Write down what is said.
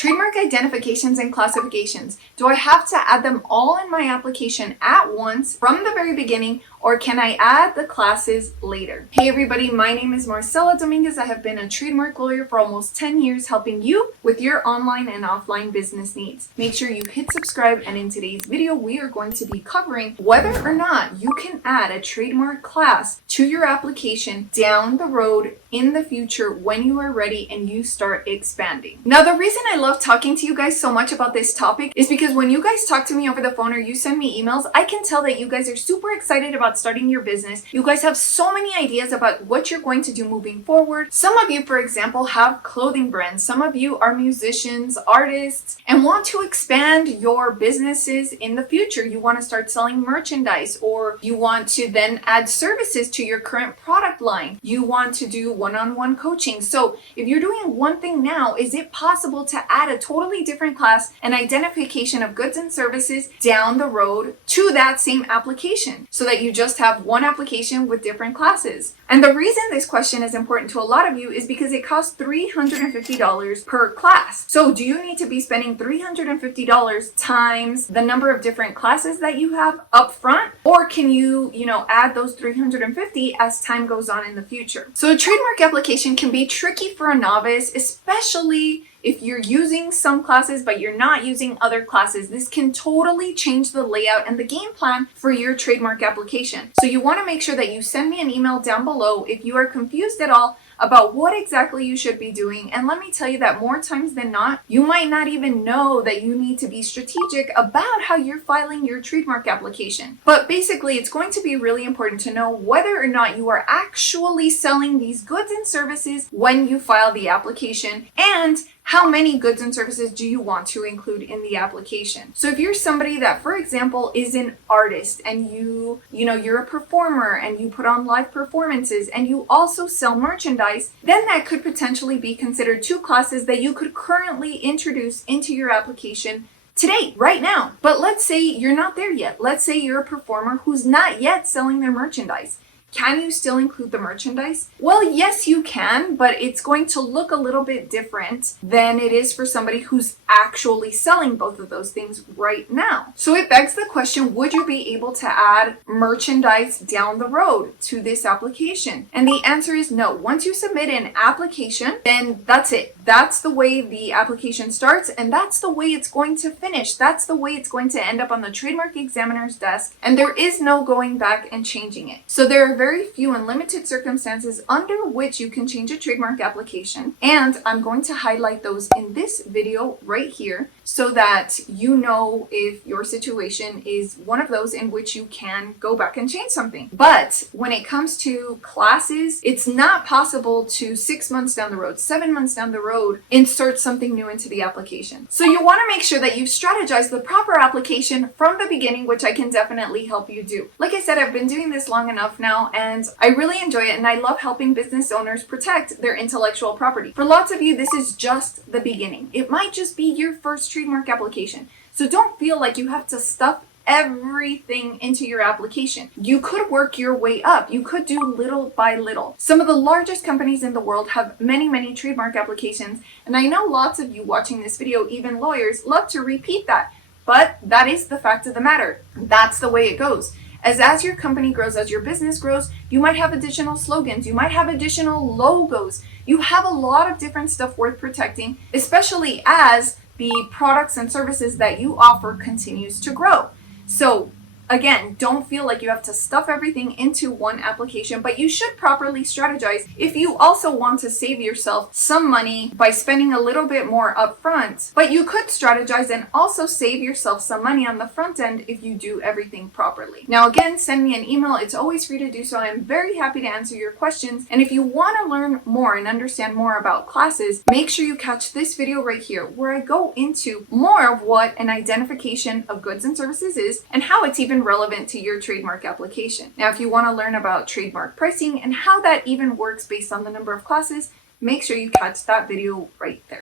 Trademark identifications and classifications. Do I have to add them all in my application at once from the very beginning, or can I add the classes later? Hey everybody, my name is Marcella Dominguez. I have been a trademark lawyer for almost 10 years helping you with your online and offline business needs. Make sure you hit subscribe, and in today's video we are going to be covering whether or not you can add a trademark class to your application down the road in the future when you are ready and you start expanding. Now, the reason I love talking to you guys so much about this topic is because when you guys talk to me over the phone or you send me emails, I can tell that you guys are super excited about starting your business. You guys have so many ideas about what you're going to do moving forward. Some of you, for example, have clothing brands. Some of you are musicians, artists, and want to expand your businesses in the future. You want to start selling merchandise, or you want to then add services to your current product line. You want to do one-on-one coaching. So if you're doing one thing now, is it possible to add a totally different class and identification of goods and services down the road to that same application so that you just have one application with different classes? And the reason this question is important to a lot of you is because it costs $350 per class. So do you need to be spending $350 times the number of different classes that you have up front? Or can you add those $350 as time goes on in the future? So a trademark application can be tricky for a novice, especially if you're using some classes but you're not using other classes. This can totally change the layout and the game plan for your trademark application. So you want to make sure that you send me an email down below if you are confused at all about what exactly you should be doing. And let me tell you that more times than not, you might not even know that you need to be strategic about how you're filing your trademark application. But basically, it's going to be really important to know whether or not you are actually selling these goods and services when you file the application, and how many goods and services do you want to include in the application. So if you're somebody that, for example, is an artist and you're a performer and you put on live performances and you also sell merchandise, then that could potentially be considered two classes that you could currently introduce into your application today, right now. But let's say you're not there yet. Let's say you're a performer who's not yet selling their merchandise. Can you still include the merchandise? Well, yes, you can, but it's going to look a little bit different than it is for somebody who's actually selling both of those things right now. So it begs the question, would you be able to add merchandise down the road to this application? And the answer is no. Once you submit an application, then that's it. That's the way the application starts, and that's the way it's going to finish. That's the way it's going to end up on the trademark examiner's desk, and there is no going back and changing it. So there are very few and limited circumstances under which you can change a trademark application, and I'm going to highlight those in this video right here so that you know if your situation is one of those in which you can go back and change something. But when it comes to classes, it's not possible to 6 months down the road, 7 months down the road, insert something new into the application. So you want to make sure that you've strategized the proper application from the beginning, which I can definitely help you do. Like I said, I've been doing this long enough now, and I really enjoy it, and I love helping business owners protect their intellectual property. For lots of you, this is just the beginning. It might just be your first trademark application. So don't feel like you have to stuff everything into your application. You could work your way up. You could do little by little. Some of the largest companies in the world have many trademark applications, and I know lots of you watching this video, even lawyers, love to repeat that. But that is the fact of the matter. That's the way it goes. As your company grows, as your business grows, you might have additional slogans, you might have additional logos. You have a lot of different stuff worth protecting, especially as the products and services that you offer continues to grow. So again, don't feel like you have to stuff everything into one application, but you should properly strategize if you also want to save yourself some money by spending a little bit more upfront. But you could strategize and also save yourself some money on the front end if you do everything properly. Now again, send me an email. It's always free to do so. I'm very happy to answer your questions. And if you want to learn more and understand more about classes, make sure you catch this video right here where I go into more of what an identification of goods and services is and how it's even relevant to your trademark application. Now, if you want to learn about trademark pricing and how that even works based on the number of classes, make sure you catch that video right there.